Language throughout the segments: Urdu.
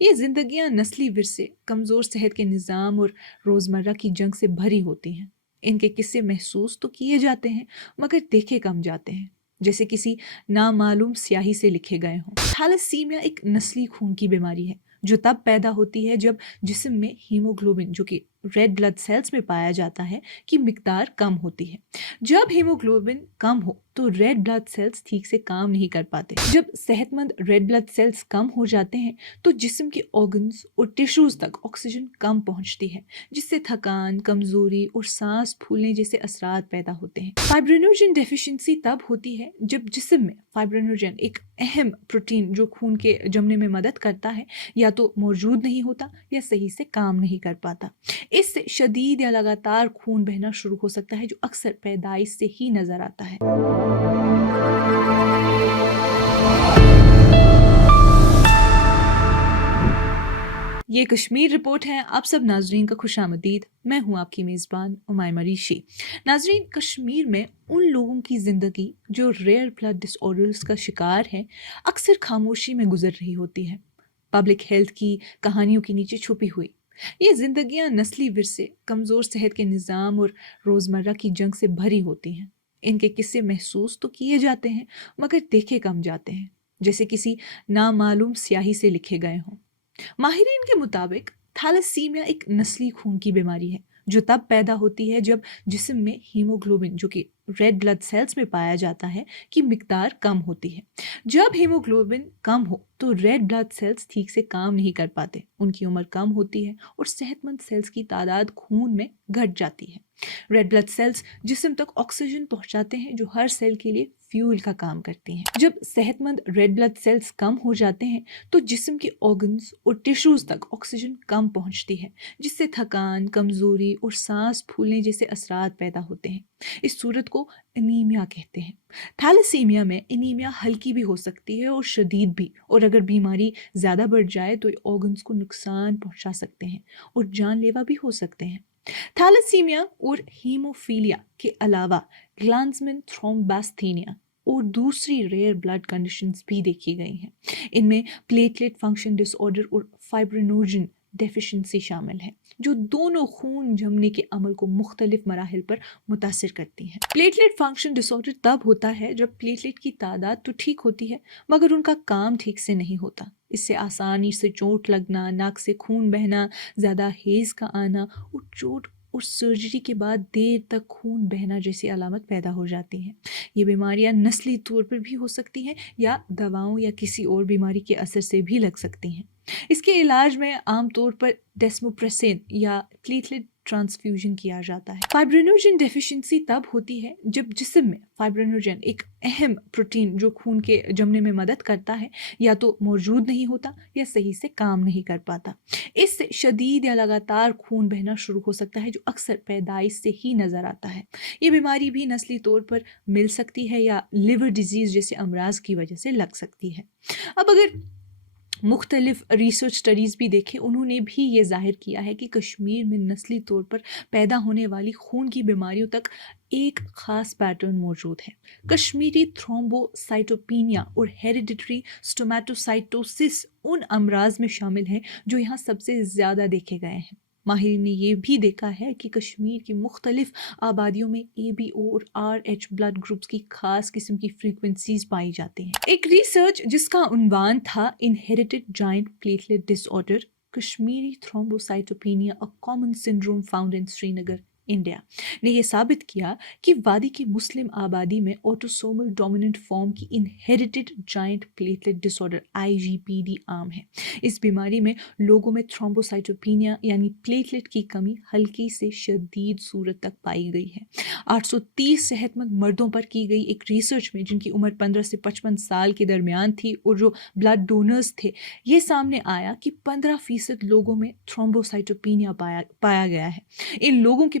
یہ زندگیاں نسلی ورثے، کمزور صحت کے نظام اور روزمرہ کی جنگ سے بھری ہوتی ہیں۔ ان کے قصے محسوس تو کیے جاتے ہیں مگر دیکھے کم جاتے ہیں، جیسے کسی نامعلوم سیاہی سے لکھے گئے ہوں۔ تھیلیسیمیا ایک نسلی خون کی بیماری ہے جو تب پیدا ہوتی ہے جب جسم میں ہیموگلوبن، جو کہ ریڈ بلڈ سیلز میں پایا جاتا ہے، کی مقدار کم ہوتی ہے۔ جب ہیموگلوبن کم ہو تو ریڈ بلڈ سیلز ٹھیک سے کام نہیں کر پاتے۔ جب صحت مند ریڈ بلڈ سیلز کم ہو جاتے ہیں تو جسم کے آرگنز اور ٹیشوز تک آکسیجن کم پہنچتی ہے، جس سے تھکان، کمزوری اور سانس پھولنے جیسے اثرات پیدا ہوتے ہیں۔ فائبرینوجن ڈیفیشنسی تب ہوتی ہے جب جسم میں فائبرینوجن، ایک اہم پروٹین جو خون کے جمنے میں مدد کرتا ہے، یا تو موجود نہیں ہوتا یا صحیح سے کام نہیں کر پاتا۔ اس سے شدید یا لگاتار خون بہنا شروع ہو سکتا ہے جو اکثر پیدائش سے ہی نظر آتا ہے۔ یہ کشمیر رپورٹ ہے۔ آپ سب ناظرین کا خوش آمدید۔ میں ہوں آپ کی میزبان امائمہ ریشی۔ ناظرین، کشمیر میں ان لوگوں کی زندگی جو ریئر بلڈ ڈس آرڈرز کا شکار ہیں اکثر خاموشی میں گزر رہی ہوتی ہے، پبلک ہیلتھ کی کہانیوں کے نیچے چھپی ہوئی۔ یہ زندگیاں نسلی ورثے، کمزور صحت کے نظام اور روزمرہ کی جنگ سے بھری ہوتی ہیں۔ ان کے قصے محسوس تو کیے جاتے ہیں مگر دیکھے کم جاتے ہیں، جیسے کسی نامعلوم سیاہی سے لکھے گئے ہوں۔ ماہرین کے مطابق تھیلیسیمیا ایک نسلی خون کی بیماری ہے جو تب پیدا ہوتی ہے جب جسم میں ہیموگلوبن، جو کہ ریڈ بلڈ سیلز میں پایا جاتا ہے، کی مقدار کم ہوتی ہے۔ جب ہیموگلوبن کم ہو تو ریڈ بلڈ سیلز ٹھیک سے کام نہیں کر پاتے، ان کی عمر کم ہوتی ہے اور صحت مند سیلز کی تعداد خون میں گھٹ جاتی ہے۔ ریڈ بلڈ سیلز جسم تک آکسیجن پہنچاتے ہیں جو ہر سیل کے لیے فیول کا کام کرتی ہیں۔ جب صحت مند ریڈ بلڈ سیلز کم ہو جاتے ہیں تو جسم کے آرگنز اور ٹیشوز تک آکسیجن کم پہنچتی ہے، جس سے تھکان، کمزوری اور سانس پھولنے جیسے اثرات پیدا ہوتے ہیں۔ اس صورت کو انیمیا کہتے ہیں۔ تھیلیسیمیا میں انیمیا ہلکی بھی ہو سکتی ہے اور شدید بھی، اور اگر بیماری زیادہ بڑھ جائے تو یہ آرگنز کو نقصان پہنچا سکتے ہیں اور جان لیوا بھی ہو سکتے ہیں۔ تھیلیسیمیا اور ہیموفیلیا کے علاوہ گلانزمن تھرومبوسٹینیا اور دوسری ریئر بلڈ کنڈیشنز بھی دیکھی گئی ہیں۔ ان میں پلیٹلیٹ فنکشن ڈس آرڈر اور فائبرینوجن ڈیفیشنسی شامل ہیں، جو دونوں خون جمنے کے عمل کو مختلف مراحل پر متاثر کرتی ہیں۔ پلیٹلیٹ فنکشن ڈس آرڈر تب ہوتا ہے جب پلیٹلیٹ کی تعداد تو ٹھیک ہوتی ہے مگر ان کا کام ٹھیک سے نہیں ہوتا۔ اس سے آسانی سے چوٹ لگنا، ناک سے خون بہنا، زیادہ ہیز کا آنا اور چوٹ اور سرجری کے بعد دیر تک خون بہنا جیسی علامت پیدا ہو جاتی ہیں۔ یہ بیماریاں نسلی طور پر بھی ہو سکتی ہیں یا دواؤں یا کسی اور بیماری کے اثر سے بھی لگ سکتی ہیں۔ اس کے علاج میں عام طور پر ڈیسموپریسین یا پلیٹلیٹ ٹرانسفیوژن کیا جاتا ہے۔ فائبرینوجن ڈیفیشنسی تب ہوتی ہے جب جسم میں فائبرینوجن، ایک اہم پروٹین جو خون کے جمنے میں مدد کرتا ہے، یا تو موجود نہیں ہوتا یا صحیح سے کام نہیں کر پاتا۔ اس سے شدید یا لگاتار خون بہنا شروع ہو سکتا ہے جو اکثر پیدائش سے ہی نظر آتا ہے۔ یہ بیماری بھی نسلی طور پر مل سکتی ہے یا لیور ڈیزیز جیسے امراض کی وجہ سے لگ سکتی ہے۔ اب اگر مختلف ریسرچ سٹڈیز بھی دیکھیں، انہوں نے بھی یہ ظاہر کیا ہے کہ کشمیر میں نسلی طور پر پیدا ہونے والی خون کی بیماریوں تک ایک خاص پیٹرن موجود ہے۔ کشمیری تھرومبوسائٹوپینیا اور ہیریڈیٹری سٹومیٹوسائٹوسس ان امراض میں شامل ہیں جو یہاں سب سے زیادہ دیکھے گئے ہیں۔ ماہرین نے یہ بھی دیکھا ہے کہ کشمیر کی مختلف آبادیوں میں اے بی او اور آر ایچ بلڈ گروپس کی خاص قسم کی فریکوینسیز پائی جاتی ہیں۔ ایک ریسرچ جس کا عنوان تھا inherited giant platelet disorder, Kashmiri thrombocytopenia a common syndrome found in Srinagar, India, نے یہ ثابت کیا کہ وادی کی مسلم آبادی میں آٹوسومل ڈومیننٹ فارم کی انہیریٹڈ جائنٹ پلیٹلیٹ ڈس آرڈر IGPD عام ہے۔ اس بیماری میں لوگوں میں تھرومبوسائٹوپینیا یعنی پلیٹلیٹ کی کمی ہلکی سے شدید صورت تک پائی گئی ہے۔ 830 صحت مند مردوں پر کی گئی ایک ریسرچ میں، جن کی عمر 15 سے 55 سال کے درمیان تھی اور جو بلڈ ڈونرز تھے، یہ سامنے آیا کہ 15% لوگوں میں تھرومبوسائٹوپینیا پایا گیا ہے۔ ان لوگوں کے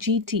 GT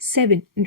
7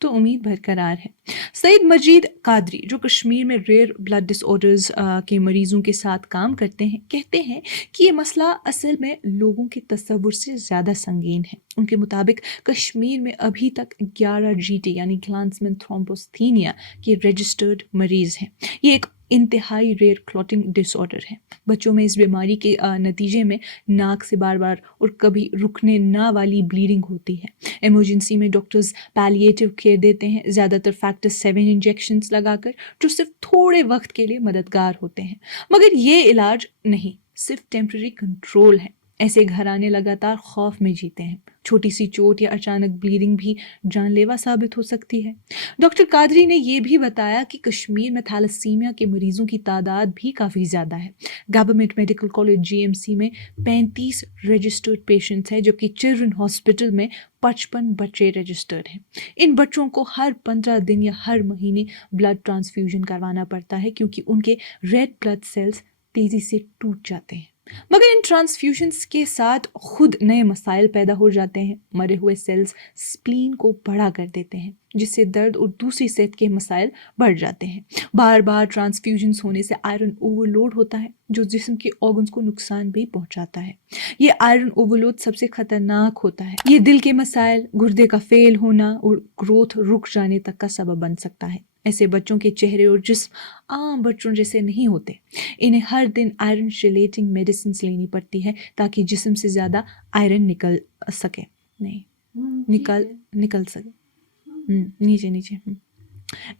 تو امید برقرار ہے۔ سعید مجید قادری جو کشمیر میں ریئر بلڈ ڈس آرڈرز کے مریضوں کے ساتھ کام کرتے ہیں، کہتے ہیں کہ یہ مسئلہ اصل میں لوگوں کے تصور سے زیادہ سنگین ہے۔ ان کے مطابق کشمیر میں ابھی تک 11 GT یعنی گلانسمن تھرومبوسٹینیا کے رجسٹرڈ مریض ہیں۔ یہ ایک انتہائی ریئر کلوٹنگ ڈس آرڈر ہے۔ بچوں میں اس بیماری کے نتیجے میں ناک سے بار بار اور کبھی رکنے نہ والی بلیڈنگ ہوتی ہے۔ ایمرجنسی میں ڈاکٹرز پیلیٹیو کیئر دیتے ہیں، زیادہ تر فیکٹر 7 انجیکشنز لگا کر، جو صرف تھوڑے وقت کے لیے مددگار ہوتے ہیں، مگر یہ علاج نہیں، صرف ٹیمپرری کنٹرول ہے۔ ایسے گھرانے لگاتار خوف میں جیتے ہیں۔ چھوٹی سی چوٹ یا اچانک بلیڈنگ بھی جان لیوا ثابت ہو سکتی ہے۔ ڈاکٹر قادری نے یہ بھی بتایا کہ کشمیر میں تھیلیسیمیا کے مریضوں کی تعداد بھی کافی زیادہ ہے۔ گورنمنٹ میڈیکل کالج GMC میں 35 رجسٹرڈ پیشنٹس ہیں، جبکہ چلڈرن ہاسپٹل میں 55 بچے رجسٹرڈ ہیں۔ ان بچوں کو ہر 15 دن یا ہر مہینے بلڈ ٹرانسفیوژن کروانا پڑتا ہے کیونکہ ان کے ریڈ بلڈ سیلز تیزی سے ٹوٹ جاتے ہیں۔ مگر ان ٹرانسفیوژنس کے ساتھ خود نئے مسائل پیدا ہو جاتے ہیں۔ مرے ہوئے سیلز سپلین کو بڑا کر دیتے ہیں، جس سے درد اور دوسری صحت کے مسائل بڑھ جاتے ہیں۔ بار بار ٹرانسفیوژنس ہونے سے آئرن اوور لوڈ ہوتا ہے، جو جسم کے آرگنز کو نقصان بھی پہنچاتا ہے۔ یہ آئرن اوور لوڈ سب سے خطرناک ہوتا ہے۔ یہ دل کے مسائل، گردے کا فیل ہونا اور گروتھ رک جانے تک کا سبب بن سکتا ہے۔ ایسے بچوں کے چہرے اور جسم عام بچوں جیسے نہیں ہوتے۔ انہیں ہر دن آئرن چیلیٹنگ میڈیسنز لینی پڑتی ہے تاکہ جسم سے زیادہ آئرن نکل سکے۔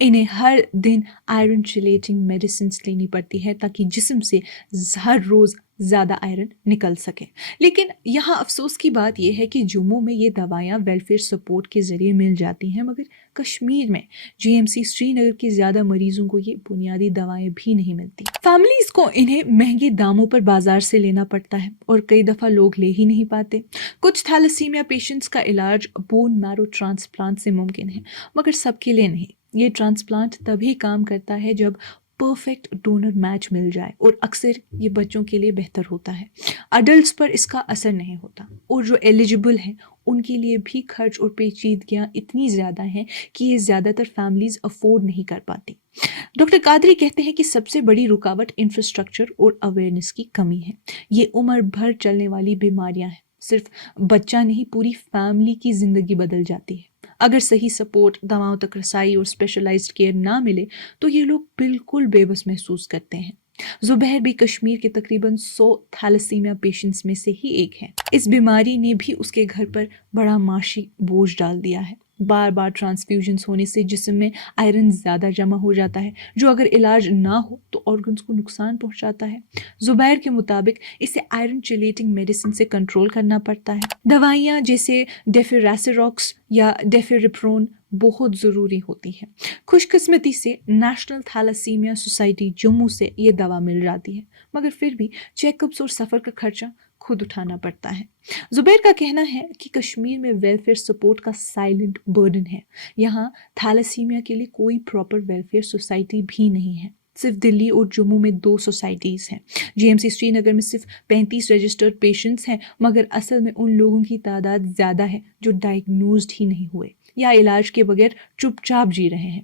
انہیں ہر دن آئرن چیلیٹنگ میڈیسنز لینی پڑتی ہے تاکہ جسم سے ہر روز زیادہ آئرن نکل سکے۔ لیکن یہاں افسوس کی بات یہ ہے کہ جموں میں یہ دوائیاں ویلفیئر سپورٹ کے ذریعے مل جاتی ہیں، مگر کشمیر میں GMC سری نگر کے زیادہ مریضوں کو یہ بنیادی دوائیں بھی نہیں ملتی۔ فیملیز کو انہیں مہنگے داموں پر بازار سے لینا پڑتا ہے اور کئی دفعہ لوگ لے ہی نہیں پاتے۔ کچھ تھیلیسیمیا پیشنٹس کا علاج بون میرو ٹرانسپلانٹ سے ممکن ہے، مگر سب کے لیے نہیں۔ یہ ٹرانسپلانٹ تبھی کام کرتا ہے جب پرفیکٹ ڈونر میچ مل جائے، اور اکثر یہ بچوں کے لیے بہتر ہوتا ہے۔ اڈلٹس پر اس کا اثر نہیں ہوتا، اور جو ایلیجبل ہیں ان کے لیے بھی خرچ اور پیچیدگیاں اتنی زیادہ ہیں کہ یہ زیادہ تر فیملیز افورڈ نہیں کر پاتی۔ ڈاکٹر قادری کہتے ہیں کہ سب سے بڑی رکاوٹ انفراسٹرکچر اور اویئرنیس کی کمی ہے۔ یہ عمر بھر چلنے والی بیماریاں ہیں، صرف بچہ نہیں پوری فیملی کی زندگی بدل جاتی ہے۔ اگر صحیح سپورٹ، دواؤں تک رسائی اور اسپیشلائزڈ کیئر نہ ملے تو یہ لوگ بالکل بے بس محسوس کرتے ہیں۔ زبیر بھی کشمیر کے تقریباً 100 تھیلیسیمیا پیشنٹس میں سے ہی ایک ہے۔ اس بیماری نے بھی اس کے گھر پر بڑا معاشی بوجھ ڈال دیا ہے۔ بار بار ٹرانسفیوژنس ہونے سے جسم میں آئرن زیادہ جمع ہو جاتا ہے، جو اگر علاج نہ ہو تو آرگنز کو نقصان پہنچاتا ہے۔ زبیر کے مطابق اسے آئرن چیلیٹنگ میڈیسن سے کنٹرول کرنا پڑتا ہے۔ دوائیاں جیسے ڈیفیراسیروکس یا ڈیفیرپرون بہت ضروری ہوتی ہے۔ خوش قسمتی سے نیشنل تھیلیسیمیا سوسائٹی جموں سے یہ دوا مل جاتی ہے، مگر پھر بھی چیک اپس اور سفر کا خرچہ خود اٹھانا پڑتا ہے۔ زبیر کا کہنا ہے کہ کشمیر میں ویلفیئر سپورٹ کا سائلنٹ برڈن ہے۔ یہاں تھیلیسیمیا کے لیے کوئی پراپر ویلفیئر سوسائٹی بھی نہیں ہے۔ صرف دلی اور جموں میں 2 سوسائٹیز ہیں۔ GMC سری نگر میں صرف 35 رجسٹرڈ پیشنٹس ہیں، مگر اصل میں ان لوگوں کی تعداد زیادہ ہے جو ڈائگنوزڈ ہی نہیں ہوئے یا علاج کے بغیر چپ چاپ جی رہے ہیں۔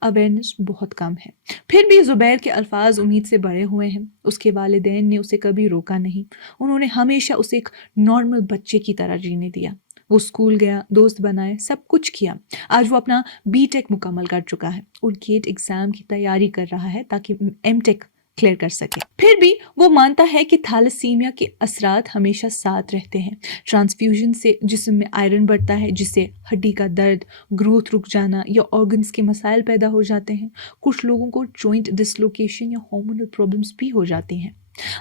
اویئرنیس بہت کم ہے۔ پھر بھی زبیر کے الفاظ امید سے بڑے ہوئے ہیں۔ اس کے والدین نے اسے کبھی روکا نہیں، انہوں نے ہمیشہ اسے ایک نارمل بچے کی طرح جینے دیا۔ وہ اسکول گیا، دوست بنائے، سب کچھ کیا۔ آج وہ اپنا BTech مکمل کر چکا ہے اور گیٹ ایگزام کی تیاری کر رہا ہے تاکہ MTech کلیئر کر سکے۔ پھر بھی وہ مانتا ہے کہ تھیلیسیمیا کے اثرات ہمیشہ ساتھ رہتے ہیں۔ ٹرانسفیوژن سے جسم میں آئرن بڑھتا ہے، جس سے ہڈی کا درد، گروتھ رک جانا یا آرگنز کے مسائل پیدا ہو جاتے ہیں۔ کچھ لوگوں کو جوائنٹ ڈسلوکیشن یا ہارمونل پرابلمس بھی ہو جاتی ہیں۔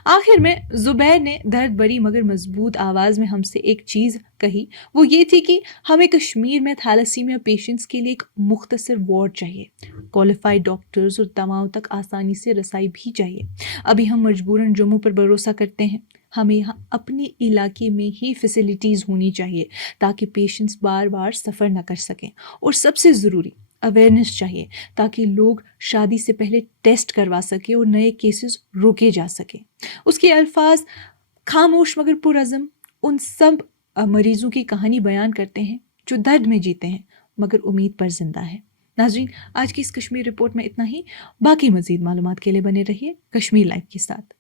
آخر میں زبیر نے درد بری مگر مضبوط آواز میں ہم سے ایک چیز کہی، وہ یہ تھی کہ ہمیں کشمیر میں تھیلیسیمیا پیشنٹس کے لیے ایک مختصر وارڈ چاہیے، کوالیفائڈ ڈاکٹرز اور دواؤں تک آسانی سے رسائی بھی چاہیے۔ ابھی ہم مجبوراً جموں پر بھروسہ کرتے ہیں۔ ہمیں یہاں اپنے علاقے میں ہی فیسلٹیز ہونی چاہیے تاکہ پیشنٹس بار بار سفر نہ کر سکیں، اور سب سے ضروری اویئرنیس چاہیے تاکہ لوگ شادی سے پہلے ٹیسٹ کروا سکیں اور نئے کیسز روکے جا سکیں۔ اس کے الفاظ خاموش مگر پرعزم ان سب مریضوں کی کہانی بیان کرتے ہیں جو درد میں جیتے ہیں، مگر امید پر زندہ ہے۔ ناظرین، آج کی اس کشمیر رپورٹ میں اتنا ہی۔ باقی مزید معلومات کے لیے بنے رہیے کشمیر لائیو کے ساتھ۔